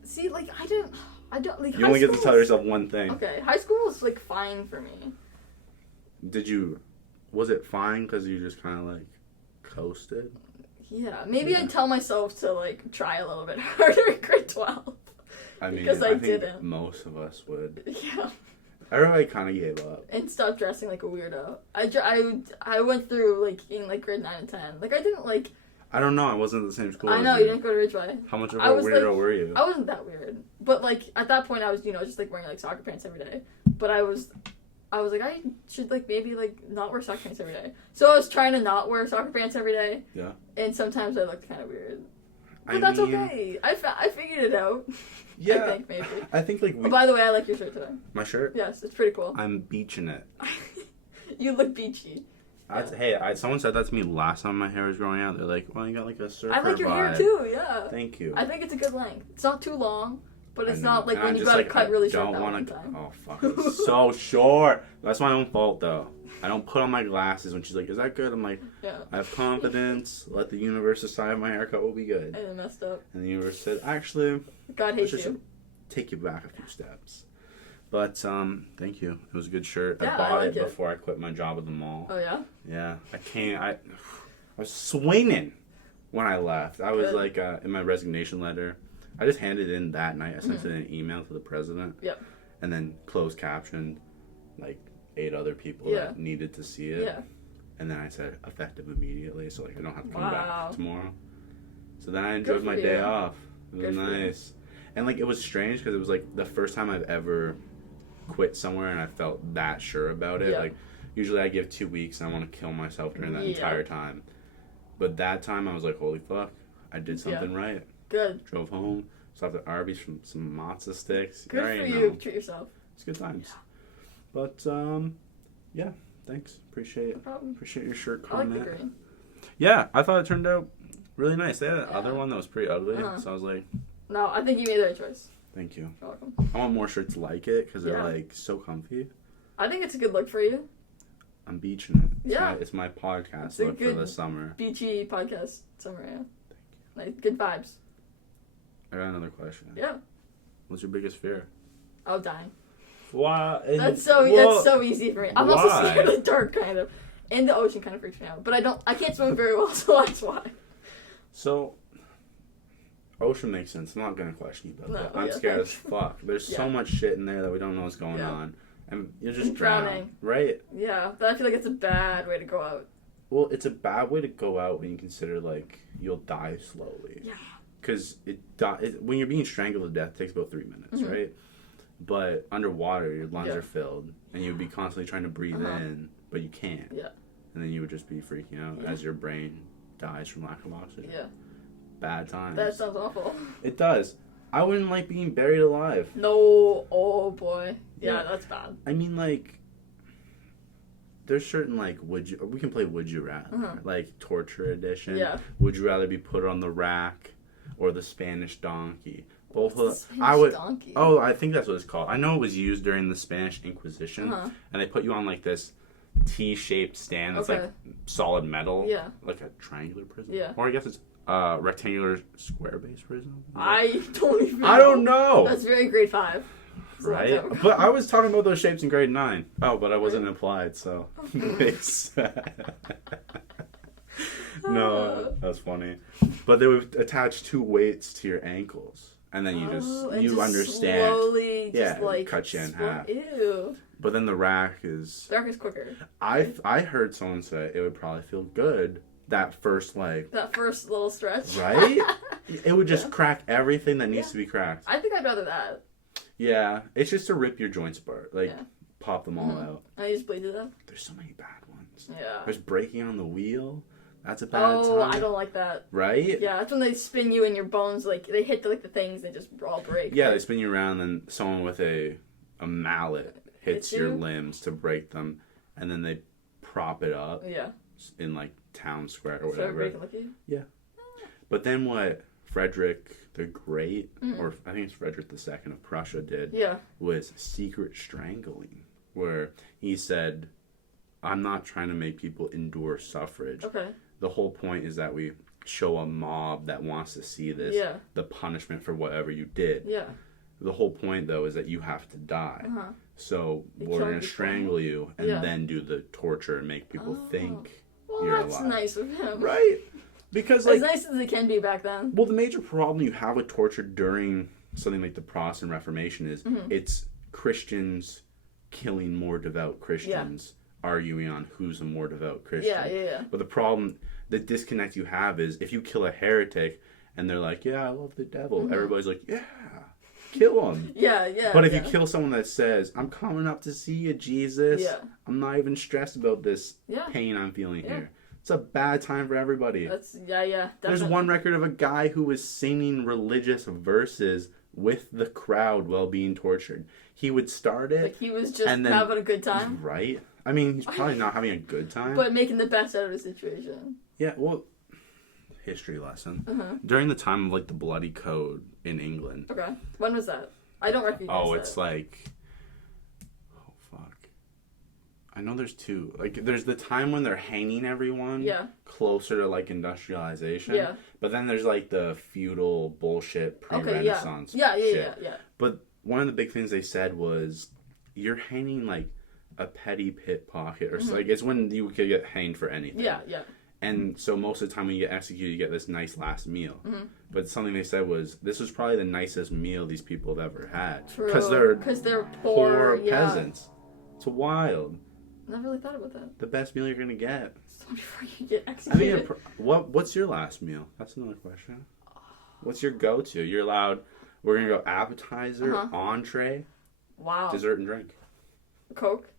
See, like I don't like. You only get to tell yourself one thing. Okay, high school was like fine for me. Was it fine because you just kind of like coasted? Yeah, maybe I'd tell myself to like try a little bit harder in grade 12. I mean, because I think didn't. most of us would. Yeah. Everybody kind of gave up. And stopped dressing like a weirdo. I went through like in like grade 9 and 10. Like I didn't like. I don't know. I wasn't at the same school. I know you didn't go to Ridgeway. How much of a weirdo were you? I wasn't that weird, but like at that point I was just like wearing like soccer pants every day. But I was like I should like maybe like not wear soccer pants every day. So I was trying to not wear soccer pants every day. Yeah. And sometimes I looked kind of weird. But that's okay. I figured it out. Yeah. I think maybe. I think like. Oh, by the way, I like your shirt today. My shirt? Yes, it's pretty cool. I'm beaching it. You look beachy. Someone said that to me last time my hair was growing out. They're like, well, you got like a surfer I like your vibe. hair too, yeah. Thank you. I think it's a good length. It's not too long, but it's not like and when I'm you just gotta like, cut really short don't that want one to. time. Oh, fuck. It's so short. That's my own fault, though. I don't put on my glasses when she's like, is that good? I'm like, Yeah. I have confidence. Let the universe decide my haircut will be good. And it messed up. And the universe said, actually, God hates you. take you back a few steps. But, thank you. It was a good shirt. Yeah, I bought like it before I quit my job at the mall. Oh, yeah? Yeah. I was swinging when I left. I was like, in my resignation letter, I just handed it in that night. I sent it in an email to the president. Yep. And then closed captioned, like, 8 other people that needed to see it. Yeah. And then I said, effective immediately, so, like, I don't have to come Wow. back tomorrow. So then I enjoyed my day off. It was nice. And, like, it was strange because it was, like, the first time I've ever quit somewhere and I felt that sure about it. Yeah. Like, usually I give 2 weeks and I want to kill myself during that entire time. But that time I was like, holy fuck, I did something right. Good. Drove home, stopped at Arby's from some matzo sticks. Good for you. Treat yourself. It's good times. But, yeah, thanks. Appreciate it. No problem. Appreciate your shirt I like comment. the green. Yeah, I thought it turned out really nice. They had another one that was pretty ugly, Uh-huh. so I was like, No, I think you made the right choice. thank you. You're welcome. I want more shirts like it because they're like so comfy. I think it's a good look for you. I'm beaching it. It's my podcast it's a look for good the summer. beachy podcast summer, yeah. Like, good vibes. I got another question. Yeah. What's your biggest fear? Oh, dying. Why? That's so easy for me. I'm also scared of the dark, kind of. And the ocean kind of freaks me out. But I can't swim very well, so that's why. So, ocean makes sense. I'm not going to question you about that. I'm scared as fuck. There's so much shit in there that we don't know what's going on. And you're just drowning. Right? Yeah, but I feel like it's a bad way to go out. Well, it's a bad way to go out when you consider, like, you'll die slowly. Yeah. Because when you're being strangled to death, it takes about 3 minutes, right? But underwater, your lungs are filled, and you would be constantly trying to breathe in, but you can't. Yeah. And then you would just be freaking out as your brain dies from lack of oxygen. Yeah. Bad times. That sounds awful. It does. I wouldn't like being buried alive. No. Oh, boy. Yeah, that's bad. I mean, like, there's certain, like, we can play Would You Rather, like, torture edition. Yeah. Would you rather be put on the rack or the Spanish donkey? Both of Spanish donkey? Oh, I think that's what it's called. I know it was used during the Spanish Inquisition, and they put you on, like, this T-shaped stand that's, like, solid metal. Yeah. Like a triangular prism. Yeah. Or I guess it's rectangular square-based prism. I don't even know. I don't know. That's very grade 5. Right? But I was talking about those shapes in grade 9. Oh, but I wasn't applied, so makes No, that's funny. But they would attach 2 weights to your ankles. And then you understand. Slowly just like cut you in half. Ew. But then the rack is quicker. I heard someone say it would probably feel good that first little stretch. Right? It would just crack everything that needs to be cracked. I think I'd rather that. Yeah, it's just to rip your joints apart, pop them all out. I just bleed to them. There's so many bad ones. Yeah. There's breaking on the wheel. That's a bad time. Oh, I don't like that. Right? Yeah, that's when they spin you and your bones, like, they hit the things, they just all break. Yeah, they spin you around and someone with a mallet hits your limbs to break them, and then they prop it up in, like, town square or whatever. So everybody can look at you? Yeah. But then what Frederick the Great, or I think it's Frederick II of Prussia did, was secret strangling, where he said, I'm not trying to make people endure suffrage. Okay. The whole point is that we show a mob that wants to see this, the punishment for whatever you did. Yeah. The whole point, though, is that you have to die. So we're going to strangle you and then do the torture and make people think you're alive. Well, that's nice of him. Right? Because, like, as nice as it can be back then. Well, the major problem you have with torture during something like the Protestant Reformation is it's Christians killing more devout Christians, arguing on who's a more devout Christian. Yeah. But the problem, the disconnect you have is if you kill a heretic and they're like, yeah, I love the devil, everybody's like, yeah, kill him. Yeah. But if you kill someone that says, I'm coming up to see you, Jesus, I'm not even stressed about this pain I'm feeling here. It's a bad time for everybody. Definitely. There's one record of a guy who was singing religious verses with the crowd while being tortured. He would start it. Like he was just having a good time? Right. I mean, he's probably not having a good time. But making the best out of the situation. Yeah, well, history lesson. During the time of, like, the Bloody Code in England. Okay. When was that? I don't recognize it. It's like... I know there's two. Like, there's the time when they're hanging everyone closer to, like, industrialization. Yeah. But then there's, like, the feudal bullshit pre-Renaissance shit. Yeah. But one of the big things they said was, you're hanging, like, a petty pickpocket. Or like, it's when you could get hanged for anything. Yeah. And so most of the time when you get executed, you get this nice last meal. But something they said was, this was probably the nicest meal these people have ever had. Because they're poor peasants. It's wild. Never really thought about that. The best meal you're gonna get. So before you get executed. I mean, what's your last meal? That's another question. What's your go-to? You're allowed. We're gonna go appetizer, entree, dessert, and drink. Coke.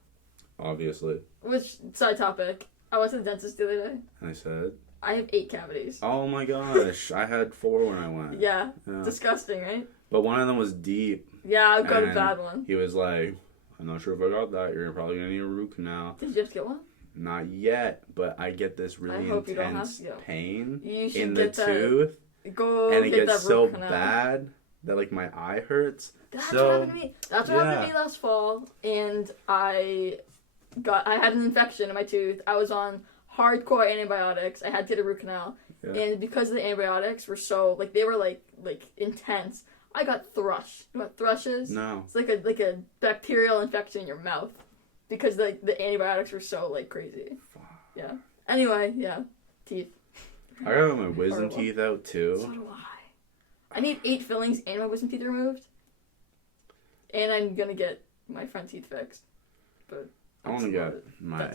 Obviously. Which side topic? I went to the dentist the other day. And I said. I have 8 cavities. Oh my gosh! I had 4 when I went. Yeah. Disgusting, right? But one of them was deep. Yeah, I've got a bad one. He was like, I'm not sure if I got that. You're probably going to need a root canal. Did you have to get one? Not yet, but I get this really intense pain in the that. tooth. And it gets so bad that, like, my eye hurts. That's what happened to me. That's what happened to me last fall. And I had an infection in my tooth. I was on hardcore antibiotics. I had to get a root canal. Yeah. And because the antibiotics were so, like, they were, like intense, I got thrush. You know what thrush is? No. It's like a bacterial infection in your mouth because the antibiotics were so, like, crazy. Fuck. Yeah. Anyway, teeth. I got my wisdom teeth out too. So do I. I need 8 fillings and my wisdom teeth removed. And I'm gonna get my front teeth fixed. But I want to get my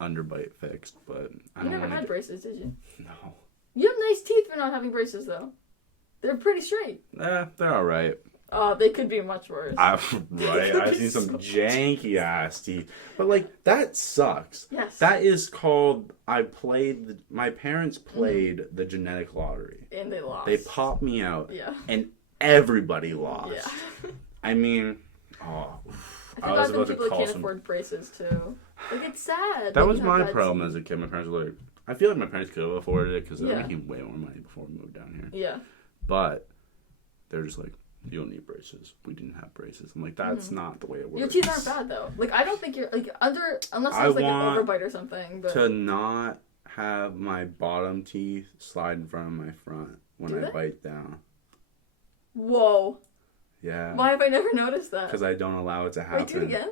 underbite fixed, but I don't. You never had braces, did you? No. You have nice teeth for not having braces, though. They're pretty straight. They're all right. Oh, they could be much worse. I've seen some janky ass teeth, but, like, that sucks. Yes. That is called. My parents played the genetic lottery, and they lost. They popped me out. Yeah. And everybody lost. Yeah. I mean, I was about to call people can't afford braces too. Like, it's sad. That was my problem as a kid. My parents were like, I feel like my parents could have afforded it because they were making way more money before we moved down here. Yeah. But they're just like, you don't need braces. We didn't have braces. I'm like, that's not the way it works. Your teeth aren't bad though. Like, I don't think you're like unless there's like an overbite or something. But to not have my bottom teeth slide in front of my front when I bite down. Whoa. Yeah. Why have I never noticed that? Because I don't allow it to happen. Wait, do it again?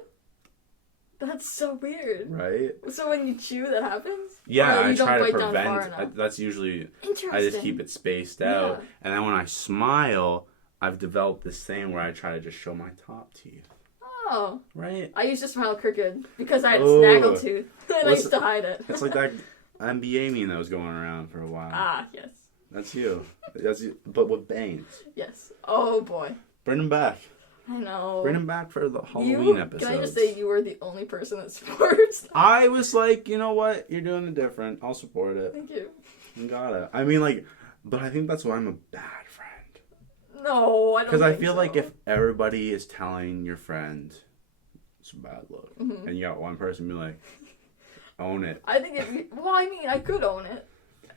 That's so weird. Right? So when you chew, that happens? Yeah, I try to prevent. That's usually. I just keep it spaced out. Yeah. And then when I smile, I've developed this thing where I try to just show my top teeth. Oh. Right? I used to smile crooked because I had a snaggle tooth. And I used to hide it. It's like that NBA meme that was going around for a while. Ah, yes. That's you. That's you. But with bangs. Yes. Oh, boy. Bring them back. I know. Bring him back for the Halloween episodes. Can I just say you were the only person that supports? I was like, you know what? You're doing it different. I'll support it. Thank you. You gotta. I mean, like, but I think that's why I'm a bad friend. No, I don't. Because I feel like if everybody is telling your friend it's a bad look, and you got one person be like, own it. I think I could own it.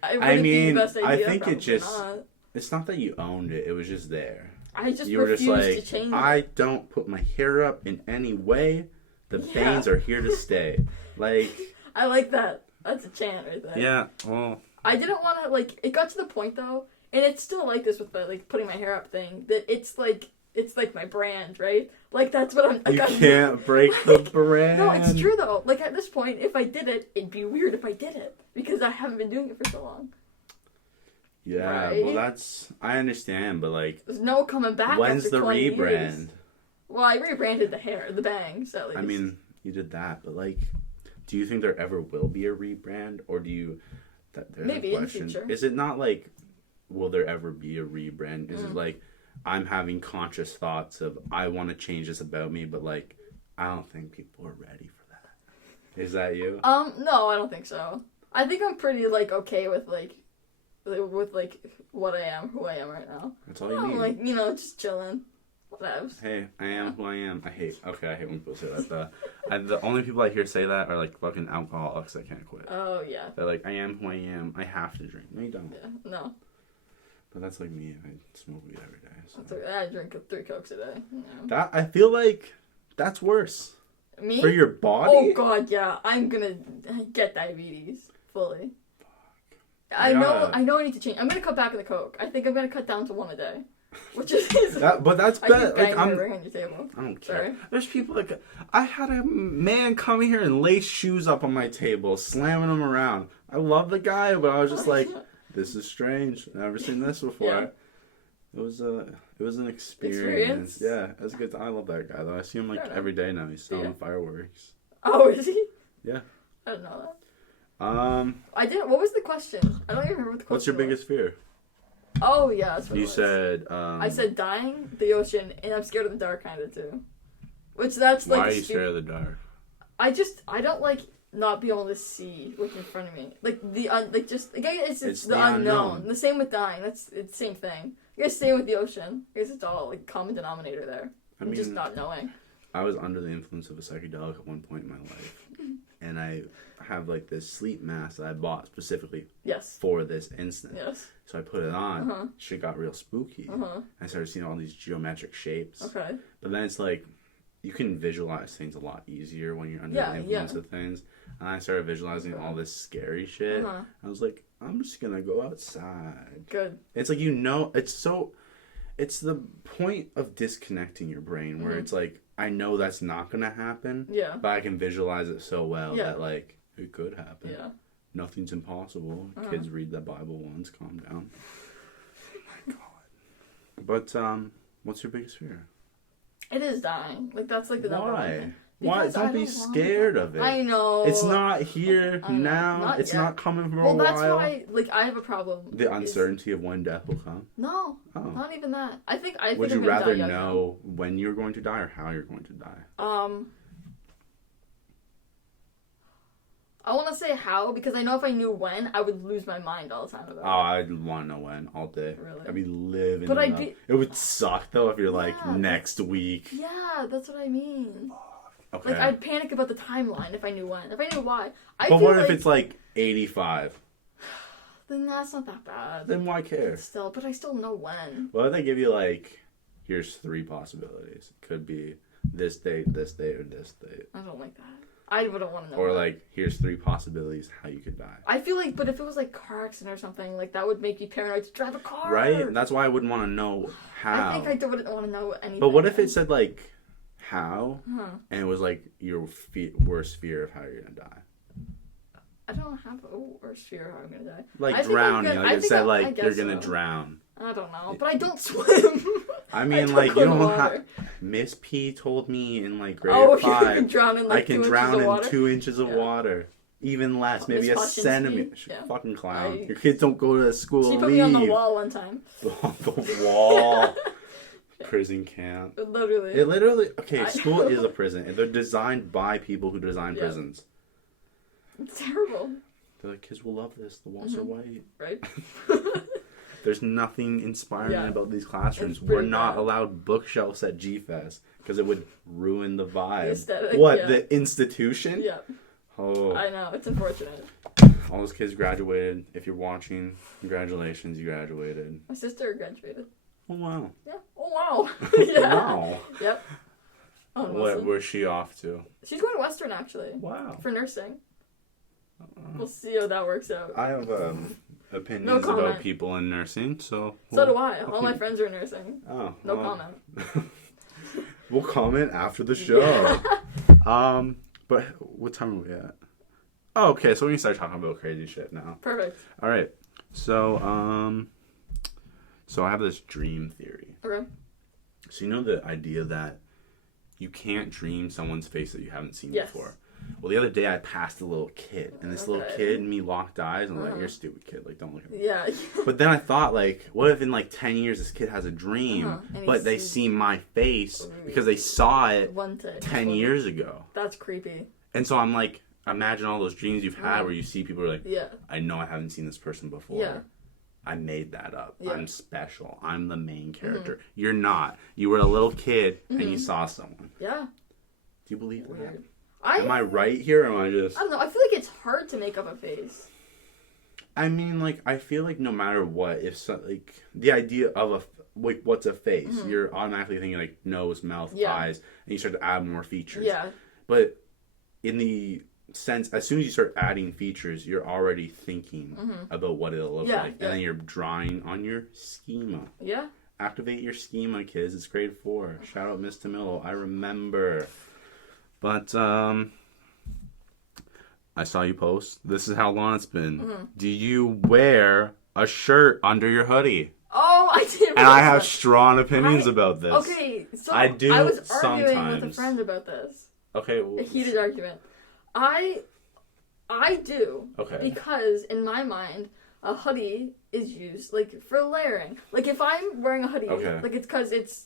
I mean, be the best idea, I think it just. not. It's not that you owned it. It was just there. I just you were just like, to change I it. don't put my hair up in any way. The bangs are here to stay. Like, I like that. That's a chant right there. Yeah, well. I didn't want to, like, it got to the point, though, and it's still like this with the, like, putting my hair up thing, that it's like my brand, right? Like, that's what I'm... You can't break the brand. No, it's true, though. Like, at this point, if I did it, it'd be weird if I did it, because I haven't been doing it for so long. Yeah, right? well, that's... I understand, but, like... There's no coming back. When's the rebrand? Years. Well, I rebranded the hair, the bangs, at least. I mean, you did that, but, like, do you think there ever will be a rebrand, or do you... There's maybe a question. In the future. Is it not, like, will there ever be a rebrand? Is it, like, I'm having conscious thoughts of, I want to change this about me, but, like, I don't think people are ready for that. Is that you? No, I don't think so. I think I'm pretty, like, okay with what I am, who I am right now. That's all you need. I'm like, you know, just chilling. Whatever. Hey, I am who I am. I hate when people say that. The only people I hear say that are like fucking alcoholics that can't quit. Oh, yeah. They're like, I am who I am. I have to drink. No, you don't. Yeah, no. But that's like me. I smoke weed every day. So. I drink 3 Cokes a day. Yeah. That I feel like that's worse. Me? For your body? Oh, God, yeah. I'm gonna get diabetes. Fully. Fuck. I know I need to change. I'm gonna cut back on the Coke. I think I'm gonna cut down to 1 a day. Which is but that's bad. Like, on your table. I don't care. Sorry. There's people that I had a man come here and lace shoes up on my table, slamming them around. I love the guy, but I was just like, this is strange. Never seen this before. Yeah. It was an experience. Yeah, it was good. I love that guy though. I see him like every day now. He's selling fireworks. Oh, is he? Yeah. I didn't know that. I didn't. What was the question? I don't even remember what the question. What's your biggest fear? Oh, yeah, that's what you said. I said dying, the ocean, and I'm scared of the dark, kind of too. Which that's like. Why are you scared of the dark? I don't like not being able to see what's in front of me. Like it's the unknown. The same with dying. It's the same thing. I guess same with the ocean. I guess it's all like common denominator there. I mean, just not knowing. I was under the influence of a psychedelic at one point in my life, and I have like this sleep mask that I bought specifically for this instance. Yes. So I put it on. Shit got real spooky. I started seeing all these geometric shapes. Okay. But then it's like you can visualize things a lot easier when you're under the influence of things. And I started visualizing all this scary shit. I was like, I'm just gonna go outside. Good. It's like it's the point of disconnecting your brain where it's like I know that's not gonna happen. Yeah. But I can visualize it so well that like it could happen. Yeah. Nothing's impossible. Kids read the Bible once. Calm down. Oh my God. But what's your biggest fear? It is dying. Like that's like the number one thing. Why? Don't be scared of it. I know. It's not here now. It's not coming for a while. Well, that's why. Like I have a problem. The uncertainty of when death will come. No, not even that. I think. Would you rather know when you're going to die or how you're going to die? I want to say how, because I know if I knew when, I would lose my mind all the time about it. I'd want to know when, all day. Really? I'd be living. But it would suck, though, if you're like, next week. Yeah, that's what I mean. Okay. Like, I'd panic about the timeline if I knew when. If I knew why. But what if it's like 85? Then that's not that bad. Then why care? But I still know when. Well, if they give you like, here's 3 possibilities. It could be this date, or this date. I don't like that. I wouldn't want to know. Or like, here's 3 possibilities how you could die. I feel like, but if it was like car accident or something, like that would make me paranoid to drive a car. Right? And that's why I wouldn't want to know how. I think I wouldn't want to know anything. But what if it said like, how, and it was like your worst fear of how you're gonna die? I don't have a worst fear of how I'm gonna die. Like drowning, like it said, like you're gonna drown. I don't know, but I don't swim. I mean, like you don't have. Miss P told me in like grade 5, you can drown in like I can drown in 2 inches of water. Even less, maybe a centimeter. Fucking clown. Your kids don't go to school. She put me on the wall one time. On the wall. prison camp. Literally. It literally... Okay, school is a prison. They're designed by people who design prisons. It's terrible. They're like, kids will love this. The walls are white. Right? There's nothing inspiring about these classrooms. It's We're pretty not bad. allowed bookshelves at G-Fest because it would ruin the vibe. The aesthetic, What? yeah. The institution? Yeah. Oh. I know. It's unfortunate. All those kids graduated. If you're watching, congratulations, you graduated. My sister graduated. Oh, wow. Yeah. Oh, wow. Yeah. Wow. Yep. Oh, Where's she off to? She's going to Western, actually. Wow. For nursing. We'll see how that works out. I have opinions about people in nursing, so... So do I. All my friends are in nursing. Oh. No comment. We'll comment after the show. But what time are we at? Oh, okay, so we can start talking about crazy shit now. Perfect. All right. So I have this dream theory. Okay. So you know the idea that you can't dream someone's face that you haven't seen before? Well, the other day I passed a little kid, and this little kid and me locked eyes, and I'm like, you're a stupid kid, like, don't look at me. Yeah. But then I thought, like, what if in, like, 10 years this kid has a dream, but they see my face because they saw it 10 years ago? That's creepy. And so I'm like, imagine all those dreams you've had where you see people are like, I know I haven't seen this person before. Yeah. I made that up. Yeah. I'm special. I'm the main character. You're not. You were a little kid and you saw someone. Yeah. Do you believe that? Am I right here or am I just... I don't know. I feel like it's hard to make up a face. I mean, like, I feel like no matter what, if so, like, the idea of what's a face, you're automatically thinking, like, nose, mouth, eyes, and you start to add more features. Yeah. But in the sense, as soon as you start adding features, you're already thinking about what it'll look like. And then you're drawing on your schema. Yeah. Activate your schema, kids. It's grade 4. Shout out Miss Tamillo. I remember. But, I saw you post. This is how long it's been. Do you wear a shirt under your hoodie? Oh, I did. And I have strong opinions about this. Okay, so I do I was arguing sometimes. with a friend about this. Okay. A heated argument. I do. Okay. Because in my mind, a hoodie is used like for layering. Like if I'm wearing a hoodie, like it's because it's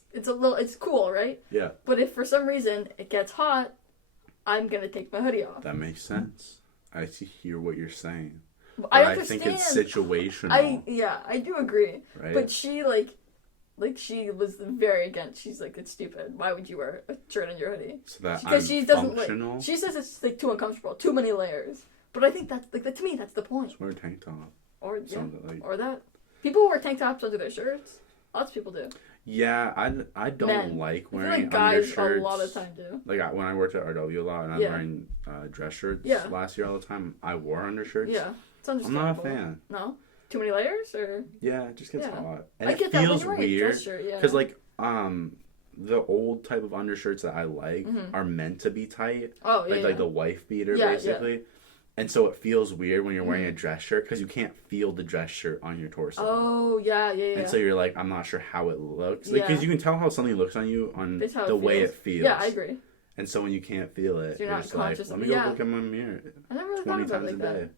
cool, right? Yeah. But if for some reason it gets hot, I'm gonna take my hoodie off. That makes sense. I hear what you're saying. But I think it's situational. I do agree. Right? But she she was very against. She's like, it's stupid. Why would you wear a shirt on your hoodie? So that because she doesn't like. She says it's like too uncomfortable, too many layers. But I think that's like to me that's the point. Just wear a tank top. Or or that. People wear tank tops under their shirts. Lots of people do. Yeah, I don't like wearing I feel like guys undershirts. A lot of time do. Like when I worked at RW a lot and I'm wearing dress shirts last year all the time, I wore undershirts. Yeah, it's understandable. I'm not a fan. No? Too many layers? Or yeah, it just gets hot. And I get it feels that weird. Because like the old type of undershirts that I like are meant to be tight. Oh, yeah. Like the wife beater basically. Yeah. And so it feels weird when you're wearing a dress shirt because you can't feel the dress shirt on your torso. Oh, yeah. And so you're like, I'm not sure how it looks. Because you can tell how something looks on you on the way it feels. Yeah, I agree. And so when you can't feel it, so you're just like, let me go look at my mirror I never really 20 thought about times it like a day. that.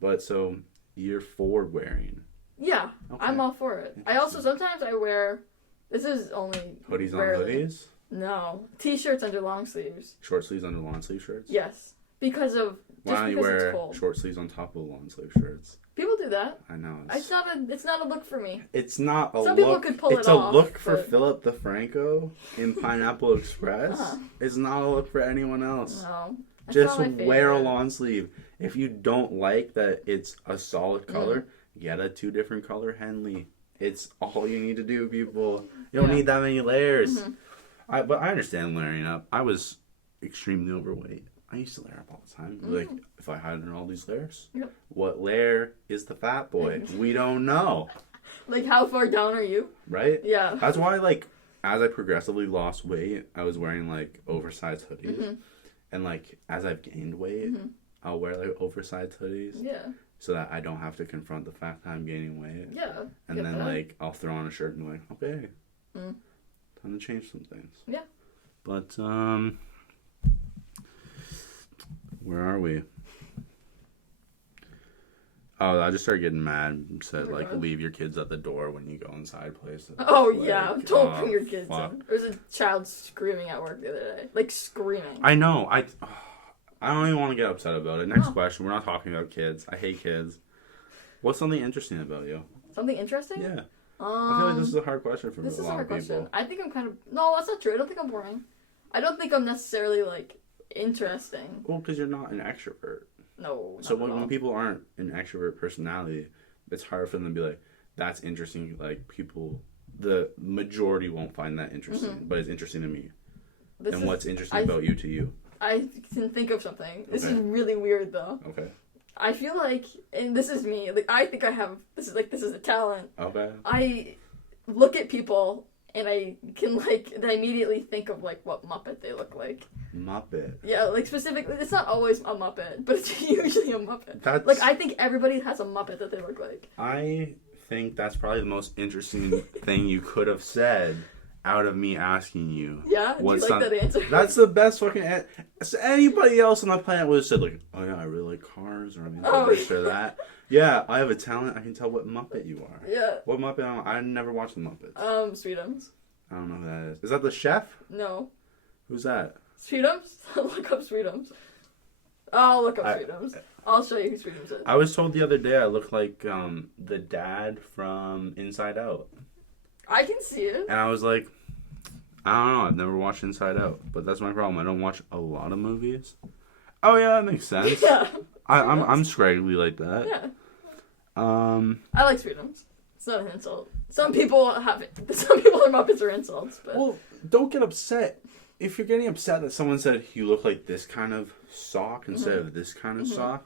But so you're forward wearing. Yeah, okay. I'm all for it. I also sometimes I wear, this is only hoodies rarely. On hoodies? No. T-shirts under long sleeves. Short sleeves under long sleeve shirts? Yes. Because of why don't you wear short sleeves on top of long sleeve shirts? People do that. I know. It's not a look for me. It's not a look. Some people could pull it off. It's a look for Philip DeFranco in Pineapple Express. It's not a look for anyone else. No. Just wear a long sleeve. If you don't like that it's a solid color, get a 2 different color Henley. It's all you need to do, people. You don't need that many layers. But I understand layering up. I was extremely overweight. I used to layer up all the time. Like, if I had all these layers, what layer is the fat boy? We don't know. Like, how far down are you? Right? Yeah. That's why, like, as I progressively lost weight, I was wearing, like, oversized hoodies. And, like, as I've gained weight, I'll wear, like, oversized hoodies. Yeah. So that I don't have to confront the fact that I'm gaining weight. Yeah. And then, like, I'll throw on a shirt and be like, okay, time to change some things. Yeah. But, where are we? Oh, I just started getting mad and said, Oh my like, God. leave your kids at the door when you go inside places. Oh, Like, yeah. Don't bring your kids fuck. in. There was a child screaming at work the other day. Like, screaming. I know. I don't even want to get upset about it. Next Oh. question. We're not talking about kids. I hate kids. What's something interesting about you? Something interesting? Yeah. I feel like this is a hard question for This a is a lot hard of people. question. I think I'm kind of... No, that's not true. I don't think I'm boring. I don't think I'm necessarily, like, interesting. Well, because you're not an extrovert. No, So not at all. when people aren't an extrovert personality, it's hard for them to be like, that's interesting. Like, people, the majority won't find that interesting, but it's interesting to me. And what's interesting about you to you? I can think of something. This Okay. is really weird, though. Okay. I feel like, and this is me, like, I think I have, this is a talent. Okay. I look at people, and I can, like, I immediately think of, like, what Muppet they look like. Muppet. Yeah, like, specifically, it's not always a Muppet, but it's usually a Muppet. That's... Like, I think everybody has a Muppet that they look like. I think that's probably the most interesting thing you could have said out of me asking you. Yeah? Do you like that answer? That's the best fucking answer. So anybody else on the planet would have said, like, oh yeah, I really like cars, or I'm into this or that. Yeah, I have a talent. I can tell what Muppet you are. Yeah. What Muppet? I never watched the Muppets. Sweetums. I don't know who that is. Is that the chef? No. Who's that? Sweetums? Look up Sweetums. I'll look up Sweetums. I'll show you who Sweetums is. I was told the other day I look like the dad from Inside Out. I can see it. And I was like, I don't know. I've never watched Inside Out. But that's my problem. I don't watch a lot of movies. Oh, yeah, that makes sense. Yeah. I'm scraggly like that. Yeah. I like Sweetums. It's not an insult. Some people have it. Some people their Muppets are insults. But... Well, don't get upset. If you're getting upset that someone said you look like this kind of sock instead of this kind of sock,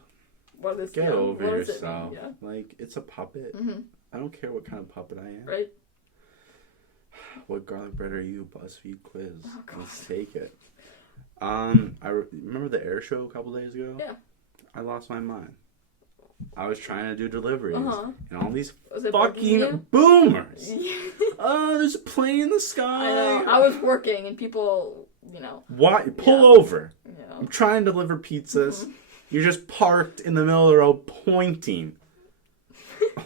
get over yourself. Yeah. Like, it's a puppet. I don't care what kind of puppet I am. Right. What garlic bread are you? BuzzFeed quiz. Oh, Let's take it. Remember the air show a couple days ago? Yeah. I lost my mind. I was trying to do deliveries, and all these Was it fucking boomers. Oh, there's a plane in the sky. I know. I was working, and people, you know. Why? Pull over. Yeah. I'm trying to deliver pizzas. You're just parked in the middle of the road pointing.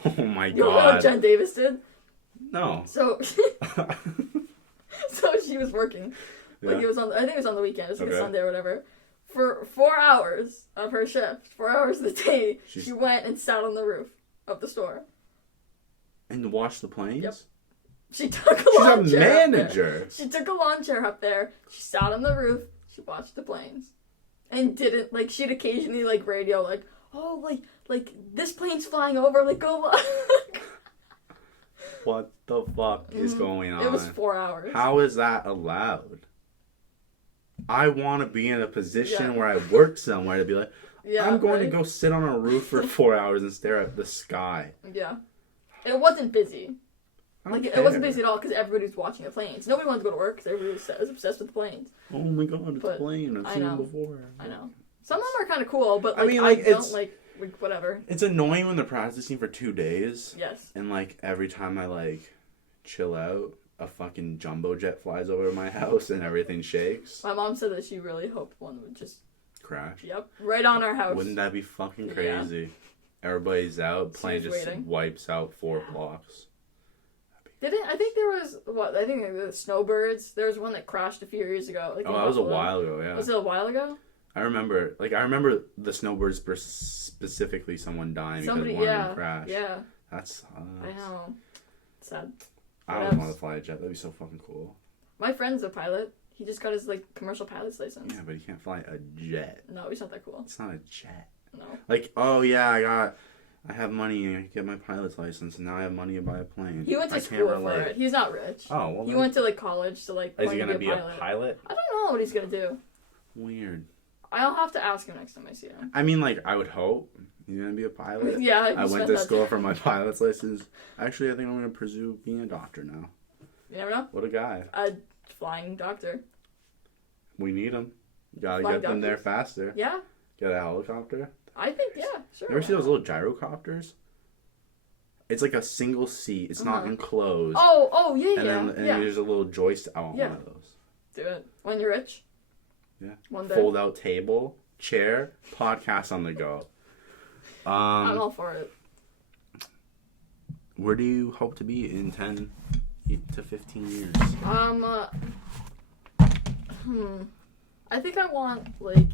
Oh my You know what god. Jen Davis did? No. So she was working. Like Yeah. it was on. I think it was on the weekend. It was like a Okay. Sunday or whatever. For 4 hours of her shift, 4 hours of the day, she went and sat on the roof of the store. And watch the planes? Yep. She took a lawn chair. She's a manager. She took a lawn chair up there. She sat on the roof. She watched the planes, and didn't like. She'd occasionally like radio like, oh like this plane's flying over. Like go look. What the fuck is going on? It was 4 hours. How is that allowed? I want to be in a position where I work somewhere to be like, I'm going to go sit on a roof for 4 hours and stare at the sky. Yeah. It wasn't busy. Like, it wasn't busy at all because everybody was watching the planes. Nobody wanted to go to work because everybody was obsessed with the planes. Oh my god, it's a plane. I've seen know. them before. I know. Some of them are kind of cool, but like, I mean, like, I don't like whatever. It's annoying when they're practicing for 2 days. Yes. And like every time I like chill out, a fucking jumbo jet flies over my house and everything shakes. My mom said that she really hoped one would just crash. Yep, right on our house. Wouldn't that be fucking crazy? Yeah. Everybody's out, plane just wipes out 4 blocks. Didn't I think there was I think the snowbirds. There was one that crashed a few years ago. Like that was a while ago. Yeah. Was it a while ago? I remember the snowbirds specifically someone dying because one of them crashed. Yeah. That's I know. Sad. I would want to fly a jet. That'd be so fucking cool. My friend's a pilot. He just got his like commercial pilot's license. Yeah, but he can't fly a jet. No, he's not that cool. It's not a jet. No. Like, oh yeah, I have money and I get my pilot's license and now I have money to buy a plane. He went to school for it. He's not rich. Oh, well. He went to like college to like. Is he gonna be a pilot? I don't know what he's gonna do. Weird. I'll have to ask him next time I see him. I mean, like, I would hope he's gonna be a pilot. Yeah. I went to school for my pilot's license. Actually, I think I'm gonna pursue being a doctor now. You never know. What a guy. A flying doctor. We need them. You gotta get them there faster. Yeah. Get a helicopter. I think, yeah, sure. You ever see those little gyrocopters? It's like a single seat. It's not enclosed. Oh, yeah, and then there's a little joystick. I want one of those. Do it. When you're rich. Yeah. One day. Fold out table, chair, podcast on the go. I'm all for it. Where do you hope to be in 10 to 15 years? I think I want, like,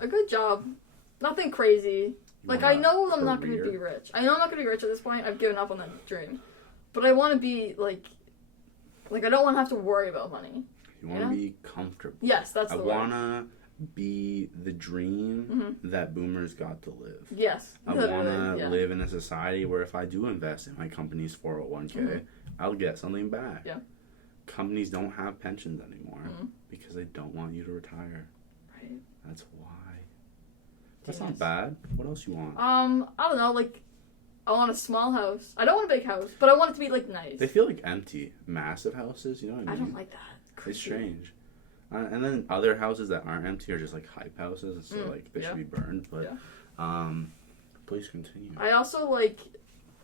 a good job. Nothing crazy. Like, I know I'm not going to be rich. I know I'm not going to be rich at this point. I've given up on that dream. But I want to be, like, I don't want to have to worry about money. You want to be comfortable. Yes, that's the word. I want to be the dream that boomers got to live. Yes. I want to live in a society where if I do invest in my company's 401k, I'll get something back. Yeah. Companies don't have pensions anymore because they don't want you to retire. Right. That's why. That's not bad. What else you want? I don't know, like, I want a small house. I don't want a big house, but I want it to be, like, nice. They feel like empty. Massive houses, you know what I mean? I don't like that. Crazy. It's strange. And then other houses that aren't empty are just, like, hype houses, so, like, they should be burned. But, please continue. I also, like,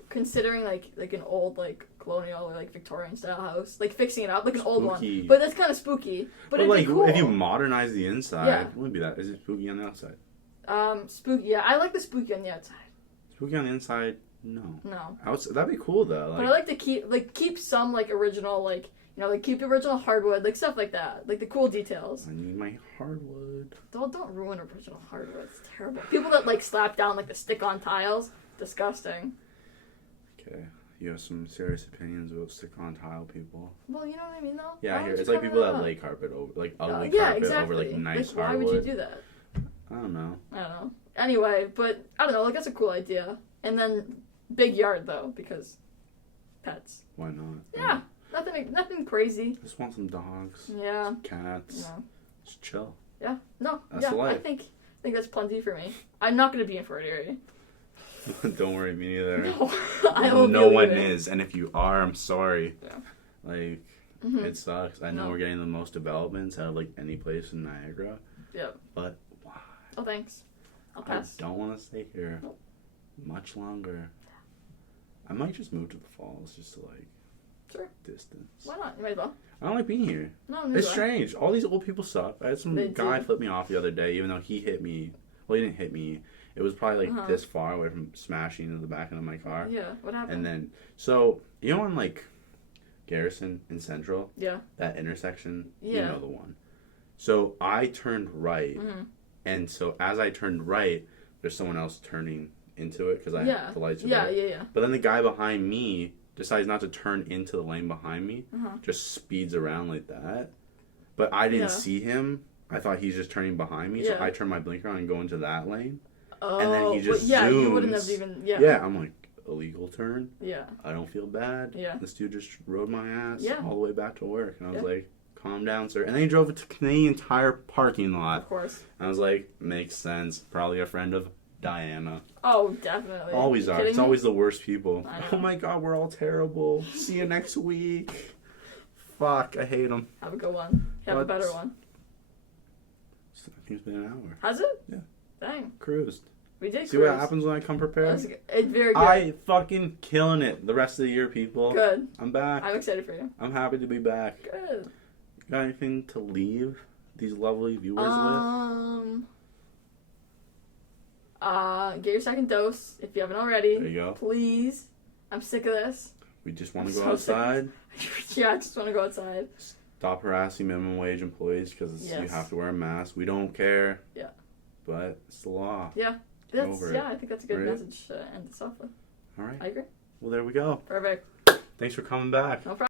considering, like an old, like, colonial or, like, Victorian-style house. Like, fixing it up, like an old one. But that's kind of spooky. But it'd like, be cool. If you modernize the inside, it wouldn't be that. Is it spooky on the outside? Spooky, yeah. I like the spooky on the outside. Spooky on the inside? No. No. That'd be cool, though. Like, but I like to keep some, like, original, like, you know, like, keep the original hardwood, like, stuff like that. Like, the cool details. I need my hardwood. Don't ruin original hardwood. It's terrible. People that, like, slap down, like, the stick-on tiles, disgusting. Okay. You have some serious opinions about stick-on tile people. Well, you know what I mean, though? Yeah, it's like people that lay carpet over, like, ugly carpet over, like, nice why hardwood. Why would you do that? I don't know. Anyway, but, I don't know, like, that's a cool idea. And then, big yard, though, because pets. Why not? Yeah. Nothing crazy. Just want some dogs. Yeah. Some cats. No. Just chill. Yeah. No. That's the life. I think that's plenty for me. I'm not going to be in February. Don't worry, me neither. No. I will no one is, and if you are, I'm sorry. Yeah. Like, it sucks. I know we're getting the most developments out of, like, any place in Niagara. Yep. But why? Oh, thanks. I'll pass. I don't want to stay here much longer. I might just move to the Falls just to, like, distance. Why not? You might as well. I don't like being here. No, it's strange. All these old people suck. I had some guy flip me off the other day, even though he hit me. Well, he didn't hit me. It was probably like this far away from smashing into the back end of my car. Yeah, what happened? And then, so, you know, on like Garrison and Central? Yeah. That intersection? Yeah. You know the one. So I turned right. And so as I turned right, there's someone else turning into it because the lights are there. Yeah. But then the guy behind me decides not to turn into the lane behind me, just speeds around like that. But I didn't see him. I thought he's just turning behind me, so I turned my blinker on and go into that lane. Oh, and then he just zooms. You wouldn't have even, Yeah, I'm like, illegal turn? Yeah. I don't feel bad. Yeah. This dude just rode my ass all the way back to work. And I was like, calm down, sir. And then he drove it to the Canadian Tire parking lot. Of course. And I was like, makes sense. Probably a friend of Diana. Oh, definitely. Always are. It's always the worst people. I know. Oh my god, we're all terrible. See you next week. Fuck, I hate them. Have a good one. Have a better one. I think it's been an hour. Has it? Yeah. Dang. Cruised. We did See what happens when I come prepared? It's very good. I fucking killing it the rest of the year, people. Good. I'm back. I'm excited for you. I'm happy to be back. Good. Got anything to leave these lovely viewers with? Get your second dose if you haven't already. There you go. Please. I'm sick of this. We just want to go outside. Yeah, I just want to go outside. Stop harassing minimum wage employees because you have to wear a mask. We don't care. Yeah. But it's the law. Yeah. I think that's a good message to end this off with. All right. I agree. Well, there we go. Perfect. Thanks for coming back. No problem.